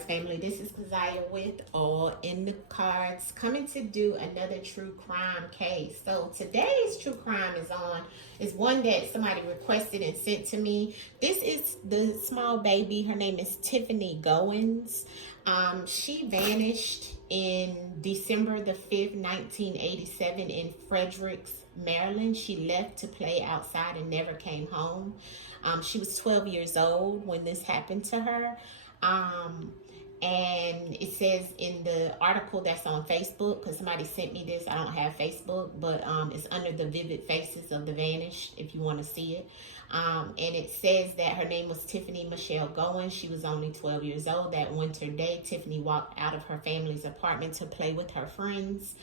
AllnDaKards family. This is Keziah with All in the Cards, coming to do another true crime case. So today's true crime is one that somebody requested and sent to me. This is the small baby. Her name is Tiffany Goines. She vanished in December the 5th, 1987 in Fredericks, Maryland. She left to play outside and never came home. She was 12 years old when this happened to her. And it says in the article that's on Facebook, because somebody sent me this, I don't have Facebook, but it's under the vivid faces of the vanished, if you want to see it. And it says that her name was Tiffany Michelle Goines. She was only 12 years old. That winter day, Tiffany walked out of her family's apartment to play with her friends.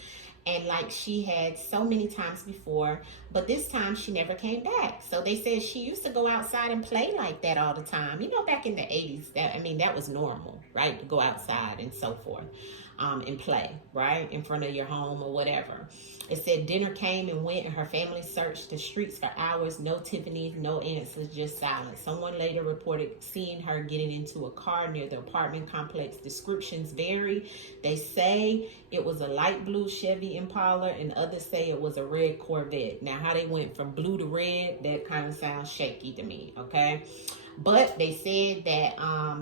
And like she had so many times before, but this time she never came back. So they said she used to go outside and play like that all the time. You know, back in the 80s, that was normal, right? To go outside and so forth, and play, right? In front of your home or whatever. It said dinner came and went, and her family searched the streets for hours. No Tiffany, no answers, just silence. Someone later reported seeing her getting into a car near the apartment complex. Descriptions vary. They say it was a light blue Chevy Impala, and others say it was a red Corvette. Now, how they went from blue to red, that kind of sounds shaky to me, okay? But they said that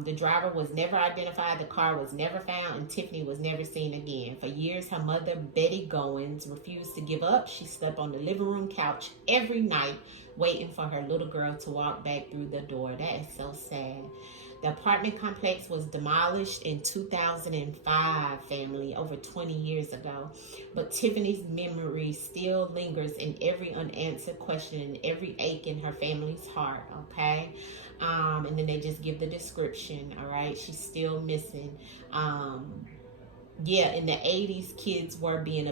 the driver was never identified, the car was never found, and Tiffany was never seen again. For years, her mother, Betty Goines, refused to give up. She slept on the living room couch every night, waiting for her little girl to walk back through the door. That is so sad. The apartment complex was demolished in 2005, family, over 20 years ago. But Tiffany's memory still lingers in every unanswered question and every ache in her family's heart, okay? And then they just give the description, all right? She's still missing. Yeah, in the 80s, kids were being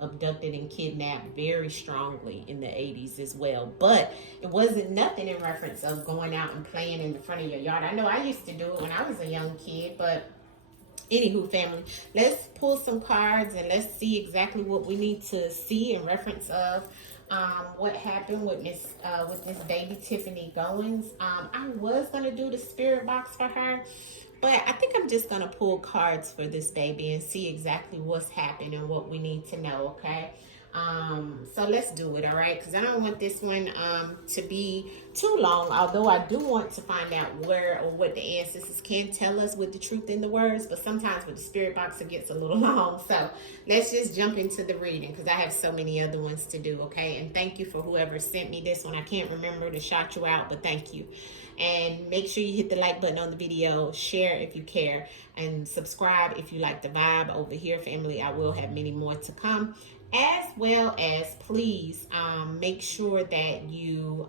abducted and kidnapped very strongly in the 80s as well. But it wasn't nothing in reference of going out and playing in the front of your yard. I know I used to do it when I was a young kid, but anywho, family, let's pull some cards and let's see exactly what we need to see in reference of what happened with this baby Tiffany Goines. I was gonna do the spirit box for her, but I think I'm just gonna pull cards for this baby and see exactly what's happened and what we need to know, okay? So let's do it, all right? Because I don't want this one to be too long, although I do want to find out where or what the ancestors can tell us with the truth in the words, but sometimes with the spirit box it gets a little long. So let's just jump into the reading because I have so many other ones to do, okay? And thank you for whoever sent me this one. I can't remember to shout you out, but thank you. And make sure you hit the like button on the video, share if you care, and subscribe if you like the vibe over here, family. I will have many more to come. As well as, please make sure that you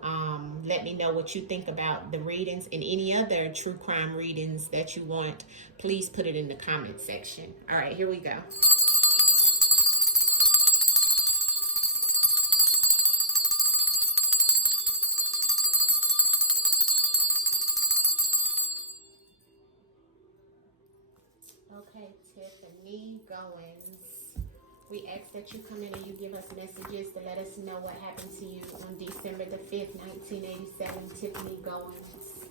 let me know what you think about the readings and any other true crime readings that you want. Please put it in the comment section. All right, here we go. Okay, Tiffany Goines. We ask that you come in and you give us messages to let us know what happened to you on December the 5th, 1987, Tiffany Goines.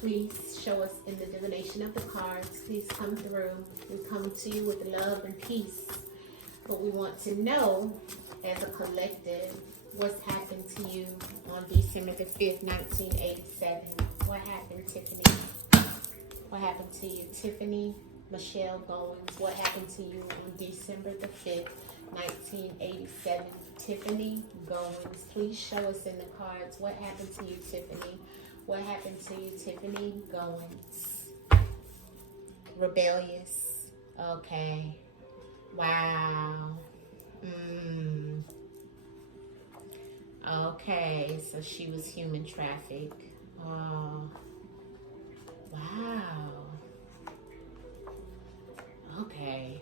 Please show us in the divination of the cards. Please come through. We come to you with love and peace. But we want to know, as a collective, what's happened to you on December the 5th, 1987. What happened, Tiffany? What happened to you, Tiffany Michelle Goines? What happened to you on December the 5th, 1987? Tiffany Goines. Please show us in the cards. What happened to you, Tiffany? What happened to you, Tiffany Goines? Rebellious. Okay. Wow. Okay, so she was human trafficked. Oh. Wow. Okay.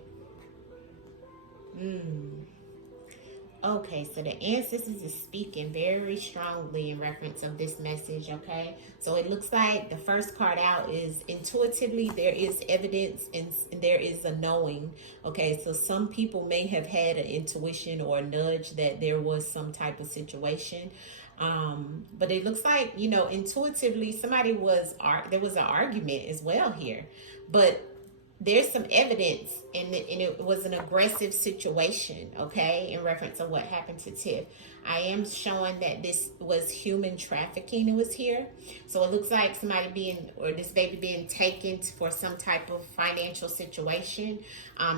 Okay, so the ancestors is speaking very strongly in reference of this message, okay? So it looks like the first card out is intuitively there is evidence and there is a knowing, okay? So some people may have had an intuition or a nudge that there was some type of situation. But it looks like, you know, intuitively there was an argument as well here. But there's some evidence, and it was an aggressive situation, okay, in reference to what happened to Tiff. I am showing that this was human trafficking. It was here. So it looks like this baby being taken for some type of financial situation,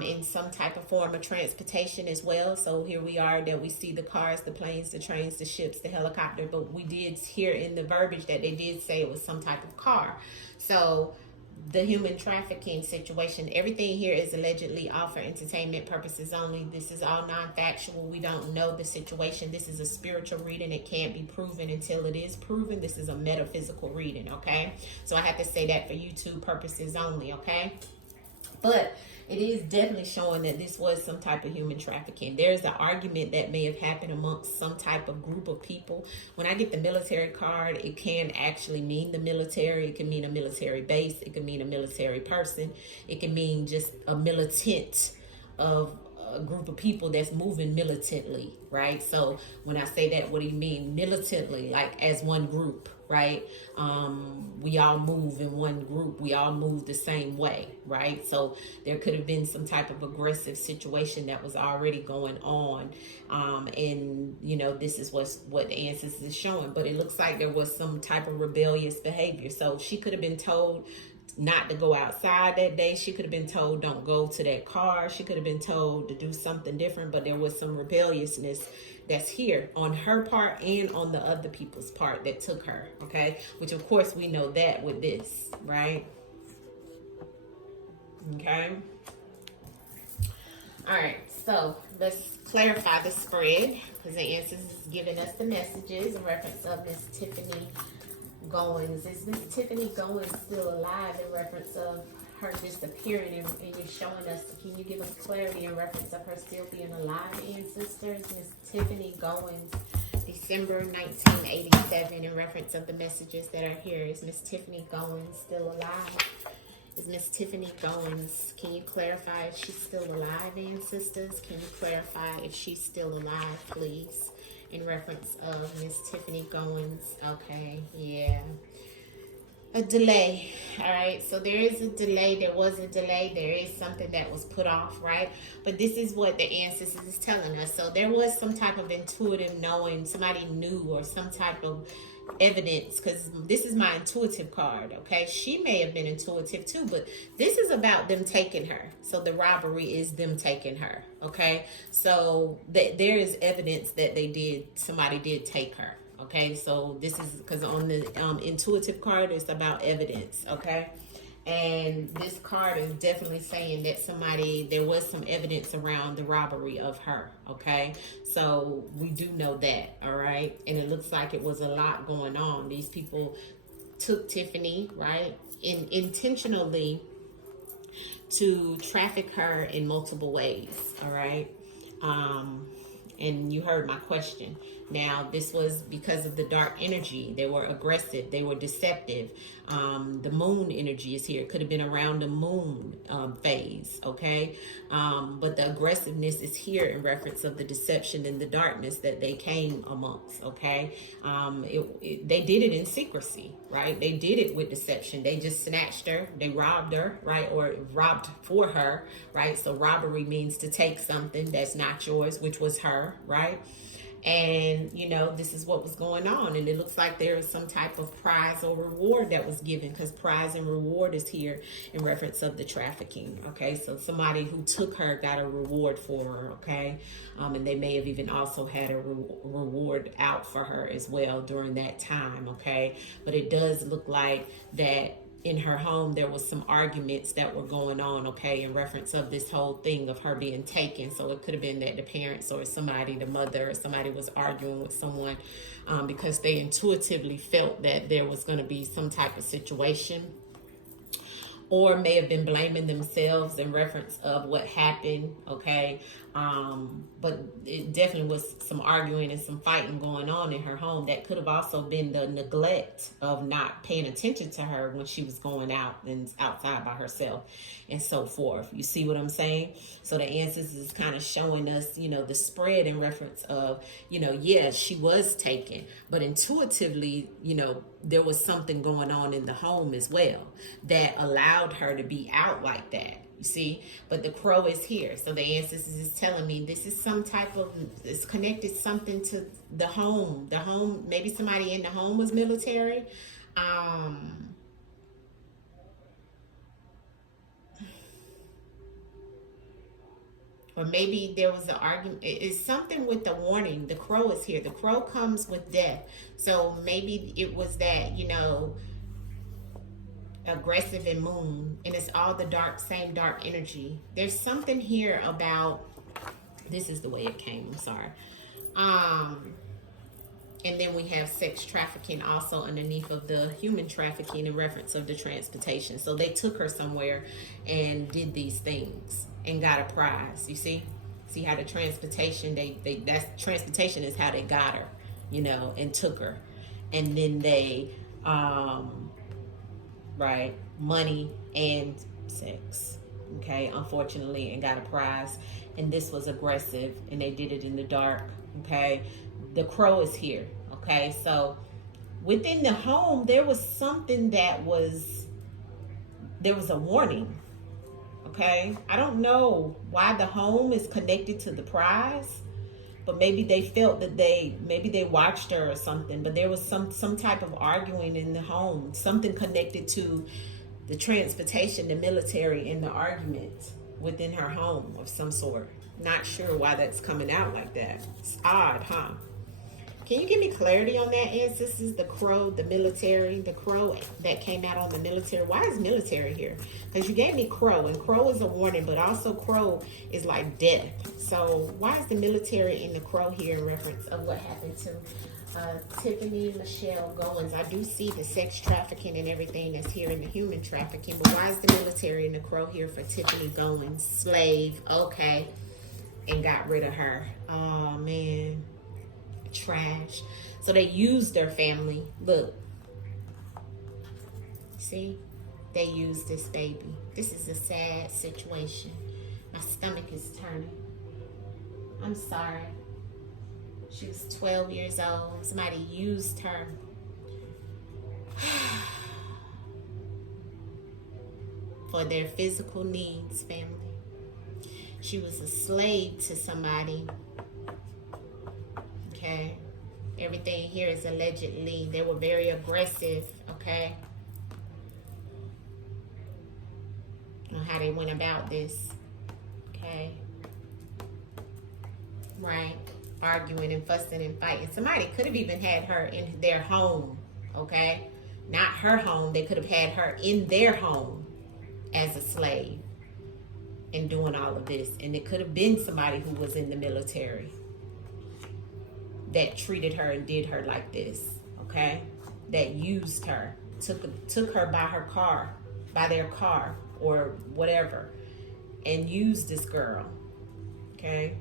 in some type of form of transportation as well. So here we are, that we see the cars, the planes, the trains, the ships, the helicopter, but we did hear in the verbiage that they did say it was some type of car. So the human trafficking situation, everything here is allegedly all for entertainment purposes only. This is all non-factual. We don't know the situation. This is a spiritual reading. It can't be proven until it is proven. This is a metaphysical reading, okay? So I have to say that for YouTube purposes only, okay? But it is definitely showing that this was some type of human trafficking. There's an argument that may have happened amongst some type of group of people. When I get the military card, it can actually mean the military. It can mean a military base. It can mean a military person. It can mean just a militant of a group of people that's moving militantly, right? So when I say that, what do you mean militantly? Like as one group, right? We all move in one group. We all move the same way, right? So there could have been some type of aggressive situation that was already going on. And, you know, this is what the ancestors is showing. But it looks like there was some type of rebellious behavior. So she could have been told not to go outside that day. She could have been told don't go to that car. She could have been told to do something different, but there was some rebelliousness that's here on her part and on the other people's part that took her, okay? Which of course we know that with this, right? Okay. All right, so let's clarify the spread, because the ancestors is giving us the messages in reference of Miss Tiffany Goines. Is Miss Tiffany Goines still alive in reference of her disappearing, and you're showing us, can you give us clarity in reference of her still being alive, ancestors? Miss Tiffany Goines, December 1987, in reference of the messages that are here. Is Miss Tiffany Goines still alive? Is Miss Tiffany Goines, can you clarify if she's still alive, ancestors? Can you clarify if she's still alive, please? In reference of Miss Tiffany Goines. Okay, yeah. A delay. All right, so there is a delay. There was a delay. There is something that was put off, right? But this is what the ancestors is telling us. So there was some type of intuitive knowing. Somebody knew, or some type of evidence, because this is my intuitive card, okay? She may have been intuitive too, but this is about them taking her. So the robbery is them taking her, okay? So there is evidence that somebody did take her, okay? So this is because on the intuitive card, it's about evidence, okay? And this card is definitely saying that there was some evidence around the robbery of her, okay? So we do know that, all right? And it looks like it was a lot going on. These people took Tiffany, right, intentionally to traffic her in multiple ways, all right? And you heard my question. Now, this was because of the dark energy. They were aggressive. They were deceptive. The moon energy is here. It could have been around the moon phase, okay? But the aggressiveness is here in reference of the deception and the darkness that they came amongst, okay? They did it in secrecy, right? They did it with deception. They just snatched her. They robbed her, right? Or robbed for her, right? So robbery means to take something that's not yours, which was her, right? And, you know, this is what was going on. And it looks like there is some type of prize or reward that was given, because prize and reward is here in reference of the trafficking, okay? So somebody who took her got a reward for her, okay? And they may have even also had a reward out for her as well during that time, okay? But it does look like that in her home there was some arguments that were going on, okay, in reference of this whole thing of her being taken. So it could have been that the parents or somebody, the mother or somebody, was arguing with someone because they intuitively felt that there was going to be some type of situation, or may have been blaming themselves in reference of what happened. Okay. But it definitely was some arguing and some fighting going on in her home. That could have also been the neglect of not paying attention to her when she was going out and outside by herself and so forth. You see what I'm saying? So the answers is kind of showing us, you know, the spread in reference of, you know, yeah, she was taken, but intuitively, you know, there was something going on in the home as well that allowed her to be out like that. You see, but the crow is here. So the ancestors is telling me this is some type of, it's connected something to the home. The home, maybe somebody in the home was military. Or maybe there was an argument. It's something with the warning. The crow is here. The crow comes with death. So maybe it was that, you know, aggressive and moon, and it's all the dark, same dark energy. There's something here about, this is the way it came, I'm sorry. And then we have sex trafficking also underneath of the human trafficking in reference of the transportation. So they took her somewhere and did these things and got a prize. You see how the transportation, that's transportation is how they got her, you know, and took her. And then they right, money and sex, okay, unfortunately, and got a prize. And this was aggressive, and they did it in the dark. Okay, the crow is here. Okay, so within the home there was something that was, there was a warning. Okay, I don't know why the home is connected to the prize, but maybe they felt that maybe they watched her or something, but there was some type of arguing in the home, something connected to the transportation, the military, and the argument within her home of some sort. Not sure why that's coming out like that. It's odd, huh? Can you give me clarity on that, ancestors? The crow, the military, the crow that came out on the military. Why is military here? Because you gave me crow, and crow is a warning, but also crow is like death. So why is the military and the crow here in reference of what happened to Tiffany Michelle Goines? I do see the sex trafficking and everything that's here in the human trafficking, but why is the military and the crow here for Tiffany Goines? Slave, okay, and got rid of her. Oh, man. Trash. So they used their family. Look, see, they used this baby. This is a sad situation. My stomach is turning. I'm sorry. She was 12 years old. Somebody used her. For their physical needs, family. She was a slave to somebody. Okay, everything here is allegedly. They were very aggressive. Okay, on how they went about this. Okay, right, arguing and fussing and fighting. Somebody could have even had her in their home. Okay, not her home. They could have had her in their home as a slave and doing all of this. And it could have been somebody who was in the military that treated her and did her like this, okay? That used her, took her by her car, by their car or whatever, and used this girl, okay?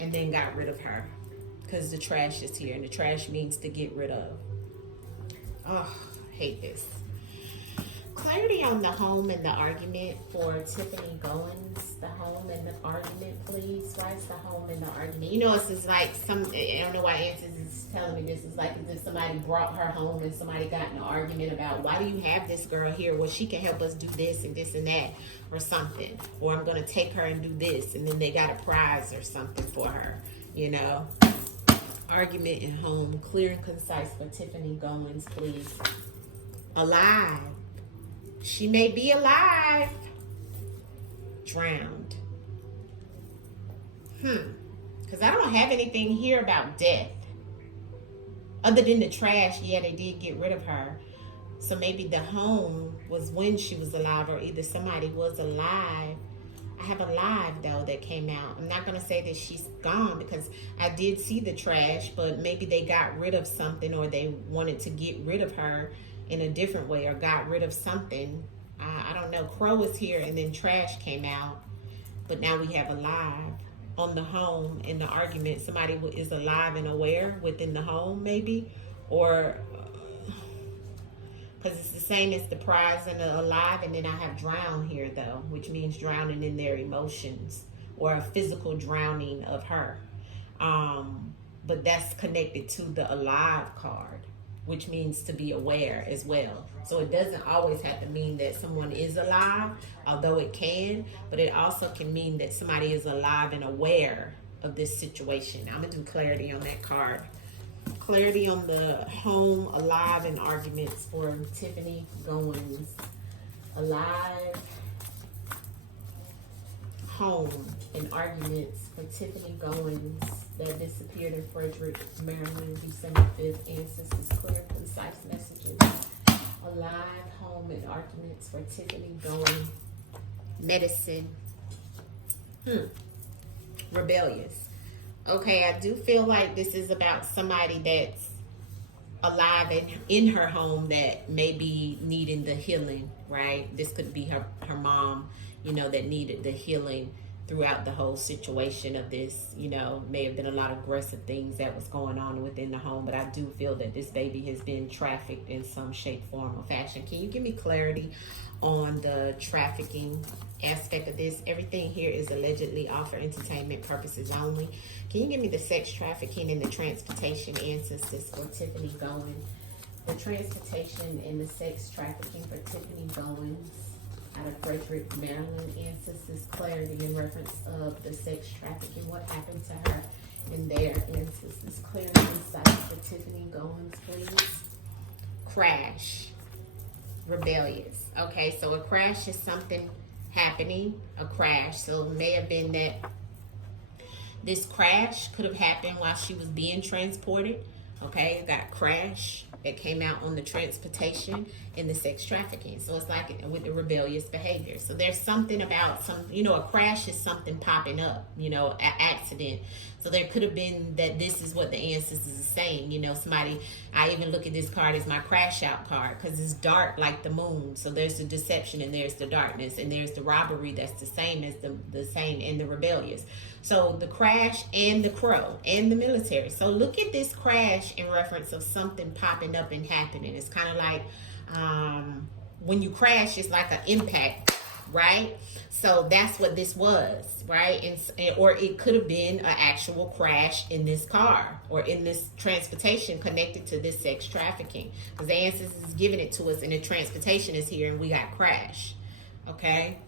And then got rid of her because the trash is here, and the trash means to get rid of. Oh, I hate this. Clarity on the home and the argument for Tiffany Goines. The home and the argument, please. Why is the home and the argument? You know, it's just like some, I don't know why Answers is telling me this. It's like as if somebody brought her home and somebody got in an argument about, why do you have this girl here? Well, she can help us do this and this and that or something. Or I'm going to take her and do this. And then they got a prize or something for her, you know. Argument and home. Clear and concise for Tiffany Goines, please. Alive. She may be alive. Drowned. Because I don't have anything here about death. Other than the trash, yeah, they did get rid of her. So maybe the home was when she was alive, or either somebody was alive. I have alive, though, that came out. I'm not going to say that she's gone because I did see the trash, but maybe they got rid of something or they wanted to get rid of her in a different way or got rid of something. I don't know. Crow is here and then trash came out. But now we have alive on the home in the argument. Somebody is alive and aware within the home maybe. Or because it's the same as the prize and the alive. And then I have drown here though, which means drowning in their emotions or a physical drowning of her. But that's connected to the alive card, which means to be aware as well. So it doesn't always have to mean that someone is alive, although it can, but it also can mean that somebody is alive and aware of this situation. I'm gonna do clarity on that card. Clarity on the home, alive, and arguments for Tiffany Goines. Alive, home, and arguments for Tiffany Goines that disappeared in Frederick, Maryland, December 5th. Ancestors, clear, concise messages. Alive, home, and arguments for Tiffany Goines. Medicine. Rebellious. Okay, I do feel like this is about somebody that's alive and in her home that may be needing the healing, right? This could be her mom, you know, that needed the healing throughout the whole situation of this. You know, may have been a lot of aggressive things that was going on within the home, but I do feel that this baby has been trafficked in some shape, form, or fashion. Can you give me clarity on the trafficking aspect of this? Everything here is allegedly all for entertainment purposes only. Can you give me the sex trafficking and the transportation ancestors for Tiffany Goines? The transportation and the sex trafficking for Tiffany Goines out of Frederick, Maryland. Ancestors, clarity in reference of the sex trafficking. What happened to her and their ancestors? Clarity insight for Tiffany Goines, please. Crash. Rebellious. Okay, so a crash is something happening. A crash. So it may have been that this crash could have happened while she was being transported. Okay, that crash that came out on the transportation and the sex trafficking. So it's like with the rebellious behavior. So there's something about you know, a crash is something popping up, you know, an accident. So there could have been that this is what the ancestors are saying. You know, somebody, I even look at this card as my crash out card because it's dark like the moon. So there's the deception and there's the darkness and there's the robbery that's the same as the same and the rebellious. So the crash and the crow and the military. So look at this crash in reference of something popping up and happening. It's kind of like when you crash, it's like an impact, right? So that's what this was, right? And or it could have been an actual crash in this car or in this transportation connected to this sex trafficking. Because the ancestors is giving it to us and the transportation is here and we got crash, okay?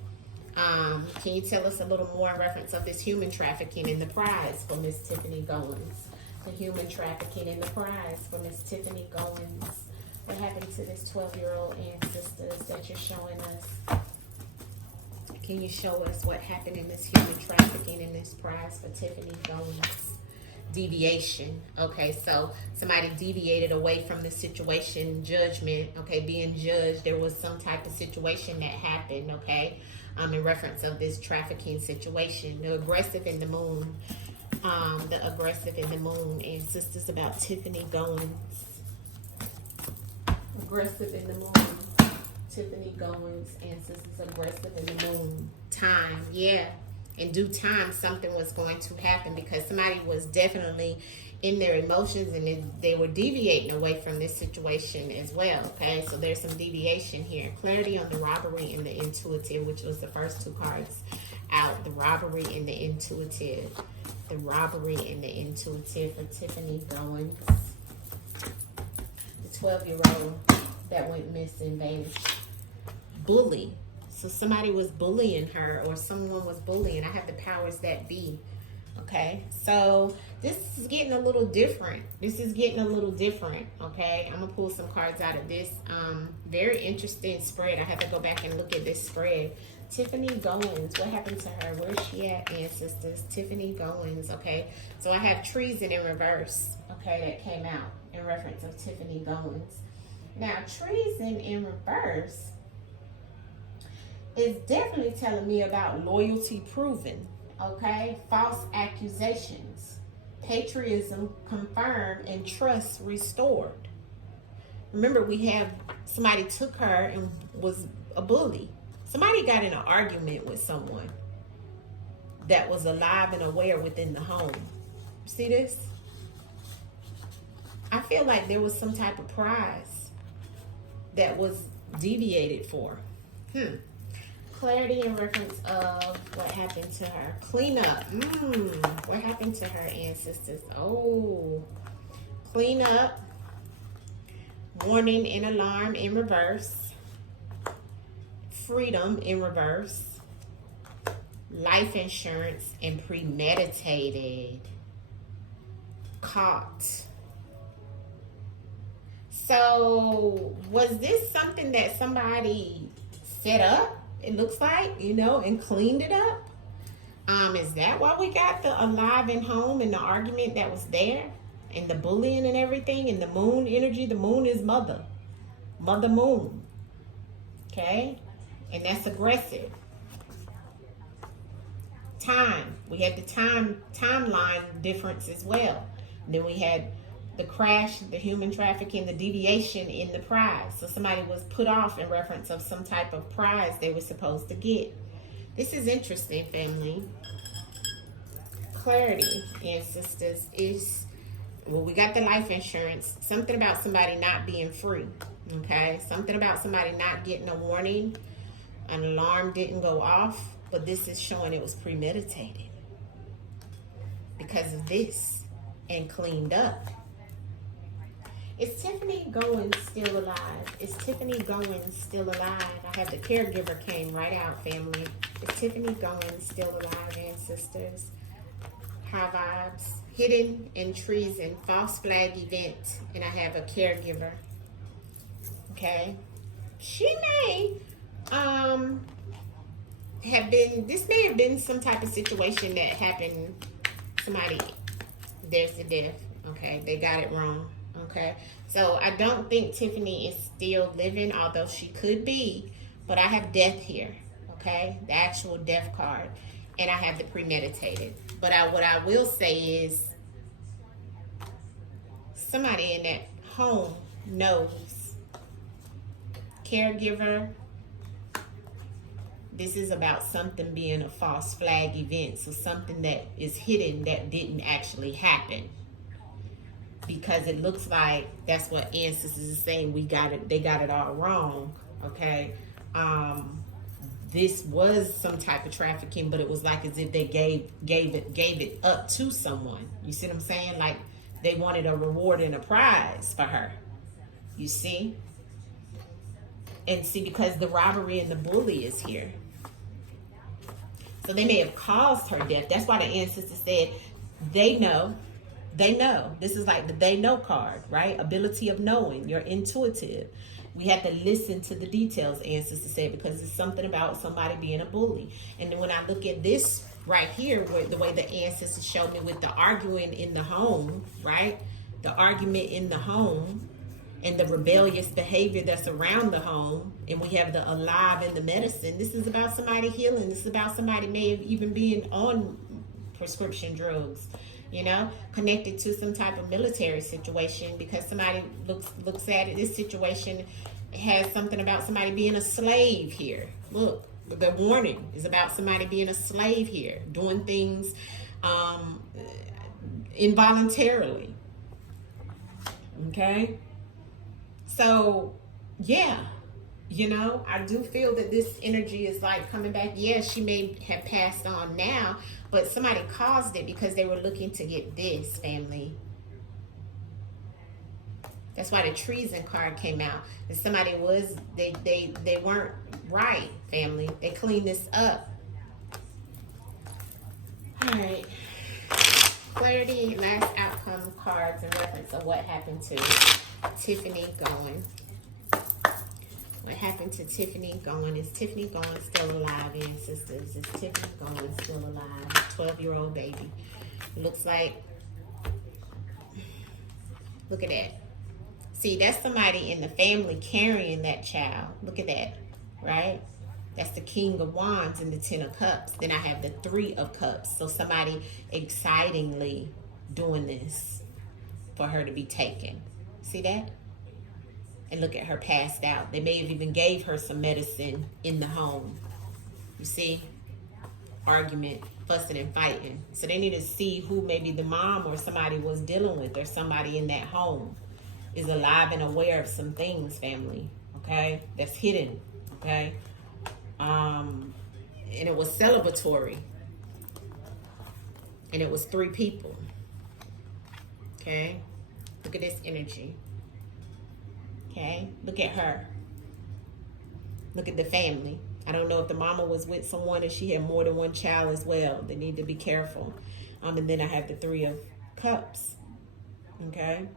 Can you tell us a little more in reference of this human trafficking and the prize for Miss Tiffany Goines? The human trafficking and the prize for Miss Tiffany Goines. What happened to this 12-year-old ancestors that you're showing us? Can you show us what happened in this human trafficking and this prize for Tiffany Goines? Deviation. Okay, so somebody deviated away from the situation, judgment, okay, being judged. There was some type of situation that happened, okay, in reference of this trafficking situation. The aggressive in the moon, the aggressive in the moon, and sisters about Tiffany Goines. Aggressive in the moon, Tiffany Goines, and sisters aggressive in the moon. Time, yeah. In due time, something was going to happen because somebody was definitely in their emotions and they were deviating away from this situation as well, okay? So there's some deviation here. Clarity on the robbery and the intuitive, which was the first two cards out. The robbery and the intuitive. The robbery and the intuitive for Tiffany Goines. The 12-year-old that went missing, vanished. Bully. So somebody was bullying her or someone was bullying. I have the powers that be. Okay, so this is getting a little different. This is getting a little different, okay? I'm going to pull some cards out of this. Very interesting spread. I have to go back and look at this spread. Tiffany Goines, what happened to her? Where's she at, ancestors? Tiffany Goines, okay? So I have treason in reverse, okay, that came out in reference of Tiffany Goines. Now, treason in reverse is definitely telling me about loyalty proven, okay? False accusations, patriotism confirmed, and trust restored. Remember, we have somebody took her and was a bully. Somebody got in an argument with someone that was alive and aware within the home. See this? I feel like there was some type of prize that was deviated for. Clarity in reference of what happened to her. Clean up. What happened to her ancestors? Oh, clean up. Warning and alarm in reverse. Freedom in reverse. Life insurance and premeditated. Caught. So, was this something that somebody set up, it looks like, you know, and cleaned it up? Is that why we got the alive and home and the argument that was there? And the bullying and everything, and the moon energy? The moon is mother moon. Okay? And that's aggressive. Time. We had the timeline difference as well. And then we had the crash, the human trafficking, the deviation in the prize. So somebody was put off in reference of some type of prize they were supposed to get. This is interesting, family. Clarity, ancestors, is, well, we got the life insurance. Something about somebody not being free. Okay? Something about somebody not getting a warning. An alarm didn't go off. But this is showing it was premeditated. Because of this. And cleaned up. Is Tiffany Goines still alive? Is Tiffany Goines still alive? I have the caregiver came right out, family. Is Tiffany Goines still alive, ancestors? High vibes. Hidden in treason. False flag event. And I have a caregiver. Okay. She may have been, this may have been some type of situation that happened. Somebody, there's the death. Okay. They got it wrong. Okay, so I don't think Tiffany is still living, although she could be, but I have death here, okay, the actual death card, and I have the premeditated. But what I will say is somebody in that home knows. Caregiver, this is about something being a false flag event, so something that is hidden that didn't actually happen. Because it looks like that's what ancestors is saying. They got it all wrong. Okay. This was some type of trafficking, but it was like as if they gave it up to someone. You see what I'm saying? Like they wanted a reward and a prize for her. You see? And see, because the robbery and the bully is here. So they may have caused her death. That's why the ancestors said they know. They know. This is like the they know card, right? Ability of knowing. You're intuitive. We have to listen to the details, ancestors said, because it's something about somebody being a bully. And then when I look at this right here, where the way the ancestors showed me with the arguing in the home, right? The argument in the home and the rebellious behavior that's around the home. And we have the alive and the medicine. This is about somebody healing. This is about somebody may have even been on prescription drugs. You know, connected to some type of military situation, because somebody looks at it. This situation has something about somebody being a slave here. Look, the warning is about somebody being a slave here, doing things involuntarily. Okay, so yeah, you know, I do feel that this energy is like coming back. Yeah, she may have passed on now, but somebody caused it because they were looking to get this, family. That's why the treason card came out. And somebody was, they weren't right, family. They cleaned this up. All right. Clarity, last outcome cards in reference of what happened to Tiffany Goines. What happened to Tiffany Goines? Is Tiffany Goines still alive, ancestors? Is Tiffany Goines still alive? 12-year-old baby. Looks like, look at that. See, that's somebody in the family carrying that child. Look at that, right? That's the King of Wands and the 10 of Cups. Then I have the 3 of Cups. So somebody excitingly doing this for her to be taken. See that? And look at her passed out. They may have even gave her some medicine in the home. You see? Argument, fussing and fighting. So they need to see who maybe the mom or somebody was dealing with, or somebody in that home is alive and aware of some things, family. Okay? That's hidden. Okay? And it was celebratory. And it was 3 people. Okay? Look at this energy. Okay? Look at her. Look at the family. I don't know if the mama was with someone and she had more than one child as well. They need to be careful. And then I have the 3 of Cups. Okay?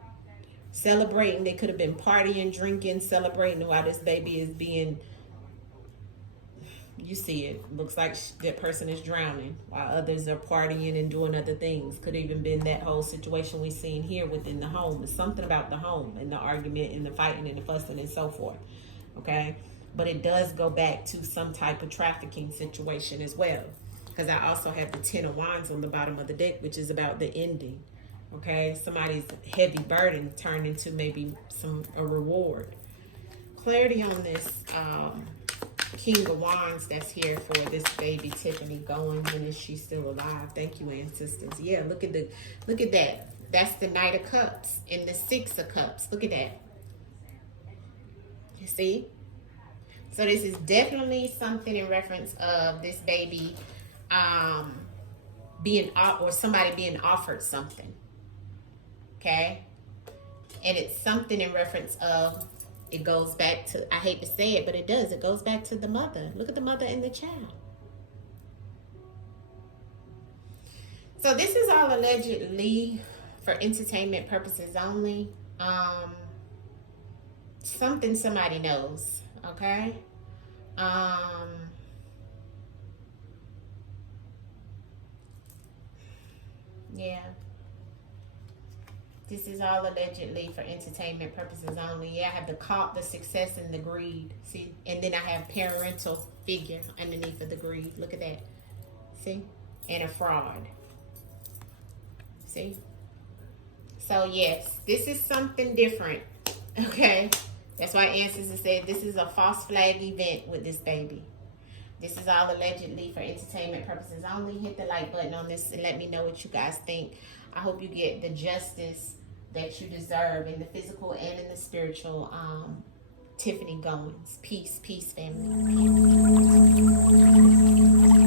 Celebrating. They could have been partying, drinking, celebrating while this baby is being... You see it. Looks like that person is drowning while others are partying and doing other things. Could have even been that whole situation we've seen here within the home. It's something about the home and the argument and the fighting and the fussing and so forth. Okay? But it does go back to some type of trafficking situation as well. Because I also have the 10 of Wands on the bottom of the deck, which is about the ending. Okay? Somebody's heavy burden turned into maybe a reward. Clarity on this King of Wands that's here for this baby Tiffany Goines, and is she still alive? Thank you, ancestors. Yeah, look at that. That's the Knight of Cups and the 6 of Cups. Look at that. You see? So this is definitely something in reference of this baby being, or somebody being offered something. Okay? And it's something in reference of, it goes back to, I hate to say it, but it does. It goes back to the mother. Look at the mother and the child. So this is all allegedly for entertainment purposes only. Something somebody knows. Okay? Yeah. This is all allegedly for entertainment purposes only. Yeah, I have the success, and the greed. See? And then I have parental figure underneath of the greed. Look at that. See? And a fraud. See? So, yes, this is something different. Okay? That's why ancestors said this is a false flag event with this baby. This is all allegedly for entertainment purposes only. Hit the like button on this and let me know what you guys think. I hope you get the justice that you deserve in the physical and in the spiritual. Tiffany Goines. Peace, peace, family. Peace.